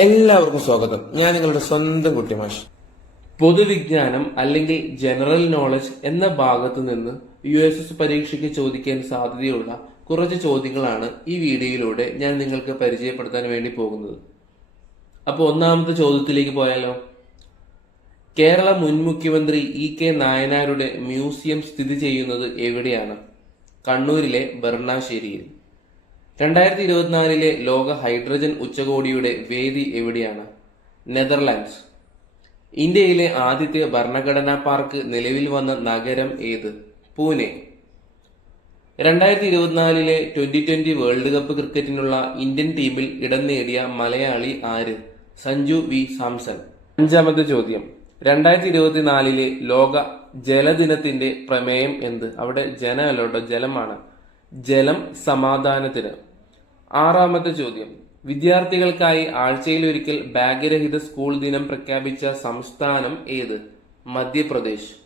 എല്ലാവർക്കും സ്വാഗതം. ഞാൻ നിങ്ങളുടെ സ്വന്തം കുട്ടി മാഷ്. പൊതുവിജ്ഞാനം അല്ലെങ്കിൽ ജനറൽ നോളജ് എന്ന ഭാഗത്തു നിന്ന് യു എസ് എസ് പരീക്ഷയ്ക്ക് ചോദിക്കാൻ സാധ്യതയുള്ള കുറച്ച് ചോദ്യങ്ങളാണ് ഈ വീഡിയോയിലൂടെ ഞാൻ നിങ്ങൾക്ക് പരിചയപ്പെടുത്താൻ വേണ്ടി പോകുന്നത്. അപ്പോൾ ഒന്നാമത്തെ ചോദ്യത്തിലേക്ക് പോയാലോ? കേരള മുൻ മുഖ്യമന്ത്രി ഇ കെ നായനാരുടെ മ്യൂസിയം സ്ഥിതി ചെയ്യുന്നത് എവിടെയാണ്? കണ്ണൂരിലെ ബർണാശ്ശേരിയിൽ രണ്ടായിരത്തി ഇരുപത്തിനാലിലെ ലോക ഹൈഡ്രജൻ ഉച്ചകോടിയുടെ വേദി എവിടെയാണ്? നെതർലാൻഡ്സ്. ഇന്ത്യയിലെ ആദ്യത്തെ ഭരണഘടനാ പാർക്ക് നിലവിൽ വന്ന നഗരം ഏത്? പൂനെ. രണ്ടായിരത്തി ഇരുപത്തിനാലിലെ ട്വന്റി ട്വന്റി വേൾഡ് കപ്പ് ക്രിക്കറ്റിനുള്ള ഇന്ത്യൻ ടീമിൽ ഇടം നേടിയ മലയാളി ആര്? സഞ്ജു വി. സാംസൺ. അഞ്ചാമത്തെ ചോദ്യം. രണ്ടായിരത്തി ഇരുപത്തിനാലിലെ ലോക ജലദിനത്തിന്റെ പ്രമേയം എന്ത്? അവിടെ ജനമല്ലോട്ടോ ജലമാണ്. ജലം സമാധാനത്തിന്. ആറാമത്തെ ചോദ്യം. വിദ്യാർത്ഥികൾക്കായി ആഴ്ചയിൽ ഒരിക്കൽ ബാഗ് രഹിത സ്കൂൾ ദിനം പ്രഖ്യാപിച്ച സംസ്ഥാനം ഏത്? മധ്യപ്രദേശ്.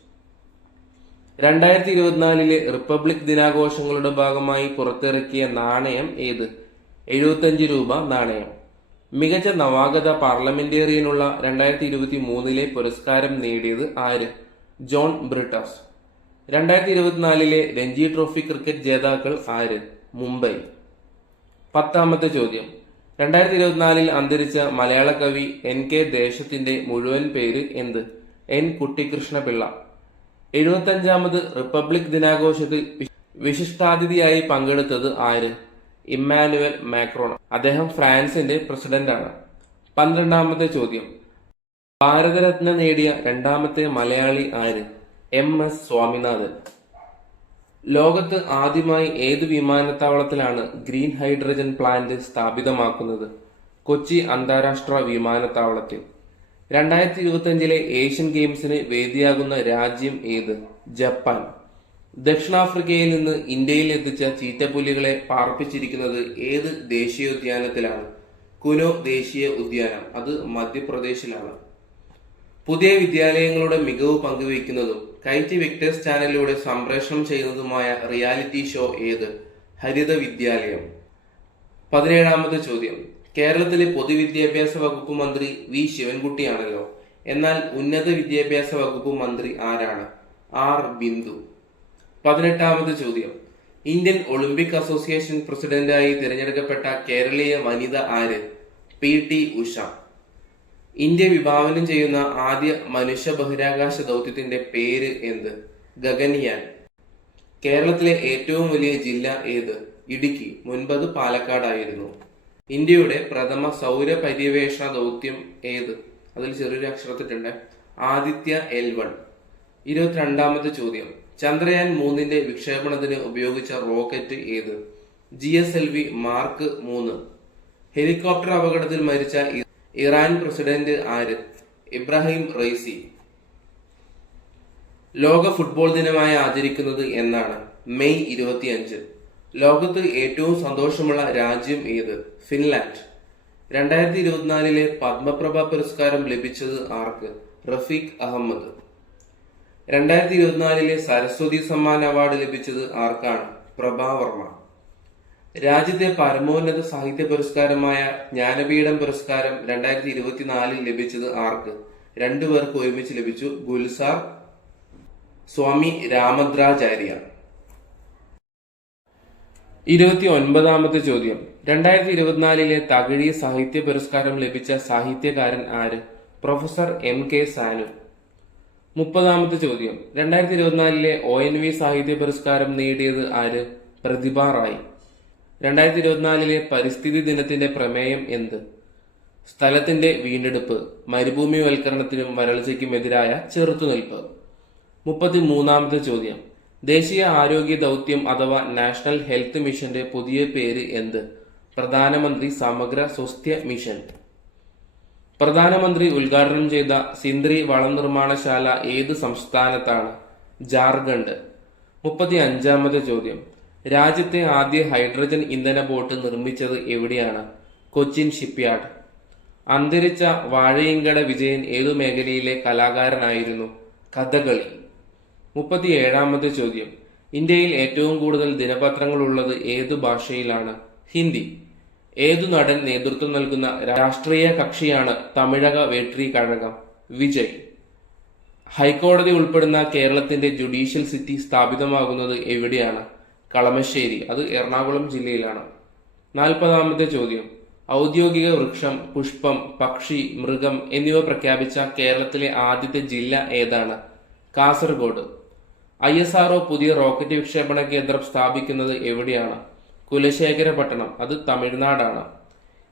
രണ്ടായിരത്തി ഇരുപത്തിനാലിലെ റിപ്പബ്ലിക് ദിനാഘോഷങ്ങളുടെ ഭാഗമായി പുറത്തിറക്കിയ നാണയം ഏത്? എഴുപത്തഞ്ച് രൂപ നാണയം. മികച്ച നവാഗത പാർലമെന്റേറിയനുള്ള രണ്ടായിരത്തി ഇരുപത്തി മൂന്നിലെ പുരസ്കാരം നേടിയത് ആര്? ജോൺ ബ്രിട്ടാസ്. രണ്ടായിരത്തി ഇരുപത്തിനാലിലെ രഞ്ജി ട്രോഫി ക്രിക്കറ്റ് ജേതാക്കൾ ആര്? മുംബൈ. പത്താമത്തെ ചോദ്യം. രണ്ടായിരത്തി ഇരുപത്തിനാലിൽ അന്തരിച്ച മലയാള കവി എൻ കെ ദേശത്തിന്റെ മുഴുവൻ പേര് എന്ത്? എൻ കുട്ടിക്കൃഷ്ണപിള്ള എഴുപത്തഞ്ചാമത് റിപ്പബ്ലിക് ദിനാഘോഷത്തിൽ വിശിഷ്ടാതിഥിയായി പങ്കെടുത്തത് ആര്? ഇമ്മാനുവൽ മാക്രോൺ അദ്ദേഹം ഫ്രാൻസിന്റെ പ്രസിഡന്റാണ്. പന്ത്രണ്ടാമത്തെ ചോദ്യം. ഭാരതരത്ന നേടിയ രണ്ടാമത്തെ മലയാളി ആര്? M S Swaminathan. ലോകത്ത് ആദ്യമായി ഏത് വിമാനത്താവളത്തിലാണ് ഗ്രീൻ ഹൈഡ്രജൻ പ്ലാന്റ് സ്ഥാപിതമാക്കുന്നത്? കൊച്ചി അന്താരാഷ്ട്ര വിമാനത്താവളത്തിൽ. രണ്ടായിരത്തി ഇരുപത്തിയഞ്ചിലെ ഏഷ്യൻ ഗെയിംസിന് വേദിയാകുന്ന രാജ്യം ഏത്? ജപ്പാൻ. ദക്ഷിണാഫ്രിക്കയിൽ നിന്ന് ഇന്ത്യയിൽ എത്തിച്ച ചീറ്റപ്പുലികളെ പാർപ്പിച്ചിരിക്കുന്നത് ഏത് ദേശീയോദ്യാനത്തിലാണ്? കുനോ ദേശീയ ഉദ്യാനം. അത് മധ്യപ്രദേശിലാണ്. പുതിയ വിദ്യാലയങ്ങളുടെ മികവ് പങ്കുവയ്ക്കുന്നതും കൈറ്റ് വിക്ടേഴ്സ് ചാനലിലൂടെ സംപ്രേഷണം ചെയ്യുന്നതുമായ റിയാലിറ്റി ഷോ ഏത്? ഹരിത വിദ്യാലയം. പതിനേഴാമത്തെ ചോദ്യം. കേരളത്തിലെ പൊതുവിദ്യാഭ്യാസ വകുപ്പ് മന്ത്രി വി. ശിവൻകുട്ടിയാണല്ലോ. എന്നാൽ ഉന്നത വിദ്യാഭ്യാസ വകുപ്പ് മന്ത്രി ആരാണ്? ആർ. ബിന്ദു. പതിനെട്ടാമത് ചോദ്യം. ഇന്ത്യൻ ഒളിമ്പിക് അസോസിയേഷൻ പ്രസിഡന്റായി തിരഞ്ഞെടുക്കപ്പെട്ട കേരളീയ വനിത ആര്? പി. ടി. ഉഷ. ഇന്ത്യ വിഭാവനം ചെയ്യുന്ന ആദ്യ മനുഷ്യ ബഹിരാകാശ ദൗത്യത്തിന്റെ പേര് എന്ത്? ഗഗൻയാൻ. കേരളത്തിലെ ഏറ്റവും വലിയ ജില്ല ഏത്? ഇടുക്കി മുൻപത് പാലക്കാടായിരുന്നു. ഇന്ത്യയുടെ പ്രഥമ സൗര പര്യവേഷണ ദൗത്യം ഏത്? അതിൽ ചെറിയൊരു അക്ഷരത്തിട്ടുണ്ട്. Aditya L one. ഇരുപത്തിരണ്ടാമത്തെ ചോദ്യം. ചന്ദ്രയാൻ മൂന്നിന്റെ വിക്ഷേപണത്തിന് ഉപയോഗിച്ച റോക്കറ്റ് ഏത്? G S L V mark മൂന്ന്. ഹെലികോപ്റ്റർ അപകടത്തിൽ മരിച്ച ഇറാൻ പ്രസിഡന്റ് ആര്? ഇബ്രാഹിം റൈസി ലോക ഫുട്ബോൾ ദിനമായി ആചരിക്കുന്നത് എന്നാണ് മെയ് ഇരുപത്തിയഞ്ച്. ലോകത്ത് ഏറ്റവും സന്തോഷമുള്ള രാജ്യം ഏത്? ഫിൻലാൻഡ്. രണ്ടായിരത്തി ഇരുപത്തിനാലിലെ പത്മപ്രഭ പുരസ്കാരം ലഭിച്ചത് ആർക്ക്? റഫീഖ് അഹമ്മദ്. രണ്ടായിരത്തി ഇരുപത്തിനാലിലെ സരസ്വതി സമ്മാൻ അവാർഡ് ലഭിച്ചത് ആർക്കാണ്? പ്രഭാവർമ്മ രാജ്യത്തെ പരമോന്നത സാഹിത്യ പുരസ്കാരമായ ജ്ഞാനപീഠം പുരസ്കാരം രണ്ടായിരത്തി ഇരുപത്തിനാലിൽ ലഭിച്ചത് ആർക്ക്? രണ്ടുപേർക്ക് ഒരുമിച്ച് ലഭിച്ചു ഗുൽസാർ സ്വാമി രാമദ്രാചാര്യ. ഇരുപത്തി ഒൻപതാമത്തെ ചോദ്യം. രണ്ടായിരത്തി ഇരുപത്തിനാലിലെ തകഴി സാഹിത്യ പുരസ്കാരം ലഭിച്ച സാഹിത്യകാരൻ ആര്? Professor M K Sanu. മുപ്പതാമത്തെ ചോദ്യം. രണ്ടായിരത്തി ഇരുപത്തിനാലിലെ ഒ എൻ വി സാഹിത്യ പുരസ്കാരം നേടിയത് ആര്? പ്രതിഭ റായ്. രണ്ടായിരത്തി ഇരുപത്തിനാലിലെ പരിസ്ഥിതി ദിനത്തിന്റെ പ്രമേയം എന്ത്? സ്ഥലത്തിന്റെ വീണ്ടെടുപ്പ് മരുഭൂമിവൽക്കരണത്തിനും വരൾച്ചയ്ക്കുമെതിരായ ചെറുത്തുനിൽപ്പ്. മുപ്പത്തി മൂന്നാമത്തെ ചോദ്യം. ദേശീയ ആരോഗ്യ ദൗത്യം അഥവാ നാഷണൽ ഹെൽത്ത് മിഷന്റെ പുതിയ പേര് എന്ത്? പ്രധാനമന്ത്രി സമഗ്ര സ്വസ്ഥ്യ മിഷൻ. പ്രധാനമന്ത്രി ഉദ്ഘാടനം ചെയ്ത സിന്ദ്രി വളം നിർമ്മാണശാല ഏത് സംസ്ഥാനത്താണ്? ജാർഖണ്ഡ്. മുപ്പത്തി അഞ്ചാമത്തെ ചോദ്യം. രാജ്യത്തെ ആദ്യ ഹൈഡ്രജൻ ഇന്ധന ബോട്ട് നിർമ്മിച്ചത് എവിടെയാണ്? കൊച്ചിൻ ഷിപ്പ്യാർഡ്. അന്തരിച്ച വാഴയിങ്കട വിജയൻ ഏതു മേഖലയിലെ കലാകാരനായിരുന്നു? കഥകളി. മുപ്പത്തി ഏഴാമത്തെ ചോദ്യം. ഇന്ത്യയിൽ ഏറ്റവും കൂടുതൽ ദിനപത്രങ്ങൾ ഉള്ളത് ഏതു ഭാഷയിലാണ്? ഹിന്ദി. ഏതു നടൻ നേതൃത്വം നൽകുന്ന രാഷ്ട്രീയ കക്ഷിയാണ് തമിഴക വേട്രി കഴകം? വിജയ്. ഹൈക്കോടതി ഉൾപ്പെടുന്ന കേരളത്തിന്റെ ജുഡീഷ്യൽ സിറ്റി സ്ഥാപിതമാകുന്നത് എവിടെയാണ്? കളമശ്ശേരി അത് എറണാകുളം ജില്ലയിലാണ്. നാൽപ്പതാമത്തെ ചോദ്യം. ഔദ്യോഗിക വൃക്ഷം പുഷ്പം പക്ഷി മൃഗം എന്നിവ പ്രഖ്യാപിച്ച കേരളത്തിലെ ആദ്യത്തെ ജില്ല ഏതാണ്? Kasaragod. I S R O പുതിയ റോക്കറ്റ് വിക്ഷേപണ കേന്ദ്രം സ്ഥാപിക്കുന്നത് എവിടെയാണ്? കുലശേഖരപട്ടണം അത് തമിഴ്നാടാണ്.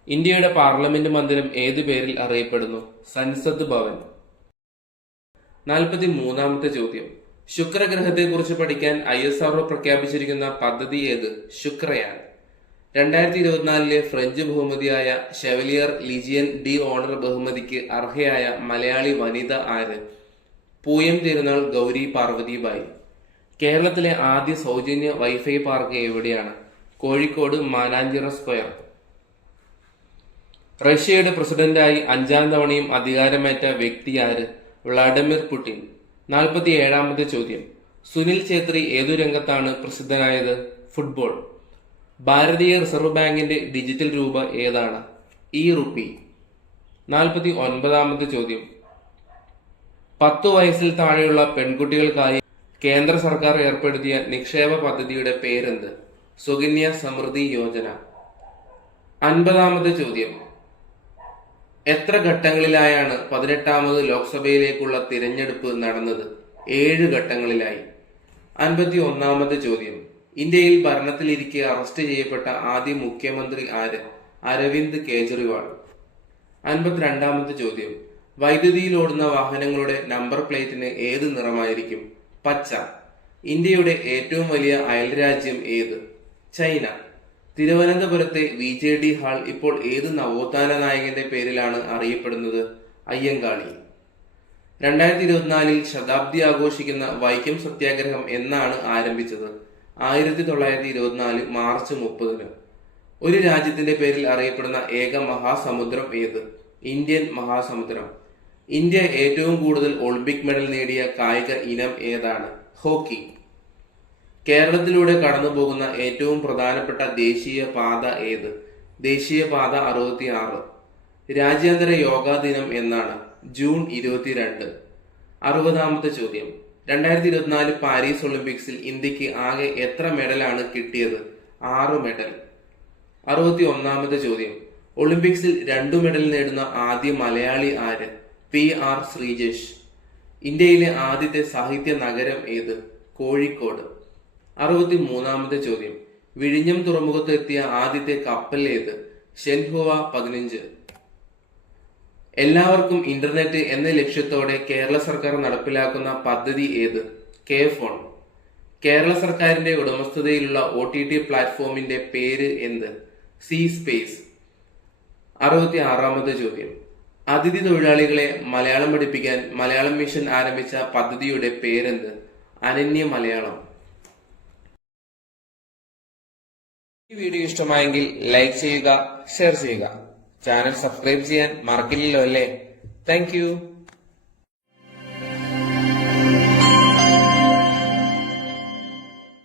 ഇന്ത്യയുടെ പാർലമെന്റ് മന്ദിരം ഏതു പേരിൽ അറിയപ്പെടുന്നു? സൻസദ് ഭവൻ. നാൽപ്പത്തി മൂന്നാമത്തെ ചോദ്യം. ശുക്രഗ്രഹത്തെക്കുറിച്ച് പഠിക്കാൻ ഐ എസ് ആർഒ പ്രഖ്യാപിച്ചിരിക്കുന്ന പദ്ധതി ഏത്? ശുക്രയാൻ. രണ്ടായിരത്തി ഇരുപത്തിനാലിലെ ഫ്രഞ്ച് ബഹുമതിയായ ഷെവലിയർ ലിജിയൻ ഡി ഓണർ ബഹുമതിക്ക് അർഹയായ മലയാളി വനിത ആര്? പൂയം തിരുനാൾ ഗൗരി പാർവതിബായി കേരളത്തിലെ ആദ്യ സൗജന്യ വൈഫൈ പാർക്ക് എവിടെയാണ്? കോഴിക്കോട് മാനാഞ്ചിറ സ്ക്വയർ. റഷ്യയുടെ പ്രസിഡന്റായി അഞ്ചാം തവണയും അധികാരമേറ്റ വ്യക്തി ആര്? Vladimir Putin. നാൽപ്പത്തി ഏഴാമത്തെ ചോദ്യം. സുനിൽ ഛേത്രി ഏതു രംഗത്താണ് പ്രസിദ്ധനായത്? ഫുട്ബോൾ. ഭാരതീയ റിസർവ് ബാങ്കിന്റെ ഡിജിറ്റൽ രൂപ ഏതാണ്? E rupee. നാൽപ്പത്തി ഒൻപതാമത്തെ ചോദ്യം. പത്തു വയസ്സിൽ താഴെയുള്ള പെൺകുട്ടികൾക്കായി കേന്ദ്ര സർക്കാർ ഏർപ്പെടുത്തിയ നിക്ഷേപ പദ്ധതിയുടെ പേരെന്ത്? സുകന്യ സമൃദ്ധി യോജന. അൻപതാമത്തെ ചോദ്യം. എത്ര ഘട്ടങ്ങളിലായാണ് പതിനെട്ടാമത് ലോക്സഭയിലേക്കുള്ള തിരഞ്ഞെടുപ്പ് നടന്നത്? ഏഴ് ഘട്ടങ്ങളിലായി. അൻപത്തി ഒന്നാമത്തെ ചോദ്യം. ഇന്ത്യയിൽ ഭരണത്തിലിരിക്കെ അറസ്റ്റ് ചെയ്യപ്പെട്ട ആദ്യ മുഖ്യമന്ത്രി ആര്? അരവിന്ദ് കേജ്രിവാൾ. അൻപത്തിരണ്ടാമത്തെ ചോദ്യം. വൈദ്യുതിയിൽ ഓടുന്ന വാഹനങ്ങളുടെ നമ്പർ പ്ലേറ്റിന് ഏത് നിറമായിരിക്കും? പച്ച. ഇന്ത്യയുടെ ഏറ്റവും വലിയ അയൽരാജ്യം ഏത്? ചൈന. തിരുവനന്തപുരത്തെ വി ജെ ഡി ഹാൾ ഇപ്പോൾ ഏത് നവോത്ഥാന നായകന്റെ പേരിലാണ് അറിയപ്പെടുന്നത്? അയ്യങ്കാളി. രണ്ടായിരത്തി ഇരുപത്തിനാലിൽ ശതാബ്ദി ആഘോഷിക്കുന്ന വൈക്കം സത്യാഗ്രഹം എന്നാണ് ആരംഭിച്ചത്. ആയിരത്തി തൊള്ളായിരത്തി ഇരുപത്തിനാല് മാർച്ച് മുപ്പതിന്. ഒരു രാജ്യത്തിന്റെ പേരിൽ അറിയപ്പെടുന്ന ഏക മഹാസമുദ്രം ഏത്? ഇന്ത്യൻ മഹാസമുദ്രം. ഇന്ത്യ ഏറ്റവും കൂടുതൽ ഒളിമ്പിക് മെഡൽ നേടിയ കായിക ഇനം ഏതാണ്? ഹോക്കി. കേരളത്തിലൂടെ കടന്നു പോകുന്ന ഏറ്റവും പ്രധാനപ്പെട്ട ദേശീയ പാത ഏത്? ദേശീയ പാത അറുപത്തി ആറ് രാജ്യാന്തര യോഗാ ദിനം എന്നാണ് ജൂൺ ഇരുപത്തിരണ്ട്. അറുപതാമത്തെ ചോദ്യം. രണ്ടായിരത്തി ഇരുപത്തിനാല് പാരീസ് ഒളിമ്പിക്സിൽ ഇന്ത്യയ്ക്ക് ആകെ എത്ര മെഡലാണ് കിട്ടിയത്? ആറ് മെഡൽ. അറുപത്തി ഒന്നാമത്തെ ചോദ്യം. ഒളിമ്പിക്സിൽ രണ്ടു മെഡൽ നേടുന്ന ആദ്യ മലയാളി ആര്? P R Sreejesh. ഇന്ത്യയിലെ ആദ്യത്തെ സാഹിത്യ നഗരം ഏത്? കോഴിക്കോട്. അറുപത്തി മൂന്നാമത്തെ ചോദ്യം. വിഴിഞ്ഞം തുറമുഖത്ത് എത്തിയ ആദ്യത്തെ കപ്പൽ ഏത്? ഷെൻഹുവ പതിനഞ്ച്. എല്ലാവർക്കും ഇന്റർനെറ്റ് എന്ന ലക്ഷ്യത്തോടെ കേരള സർക്കാർ നടപ്പിലാക്കുന്ന പദ്ധതി ഏത്? K phone. കേരള സർക്കാരിന്റെ ഉടമസ്ഥതയിലുള്ള ഒ ടി ടി പ്ലാറ്റ്ഫോമിന്റെ പേര് എന്ത്? C space. അറുപത്തി ആറാമത്തെ ചോദ്യം. അതിഥി തൊഴിലാളികളെ മലയാളം പഠിപ്പിക്കാൻ മലയാളം മിഷൻ ആരംഭിച്ച പദ്ധതിയുടെ പേരെന്ത്? അനന്യ മലയാളം. ഈ വീഡിയോ ഇഷ്ടമായെങ്കിൽ ലൈക്ക് ചെയ്യുക ഷെയർ ചെയ്യുക. ചാനൽ സബ്സ്ക്രൈബ് ചെയ്യാൻ മറക്കില്ലല്ലോ അല്ലേ? താങ്ക്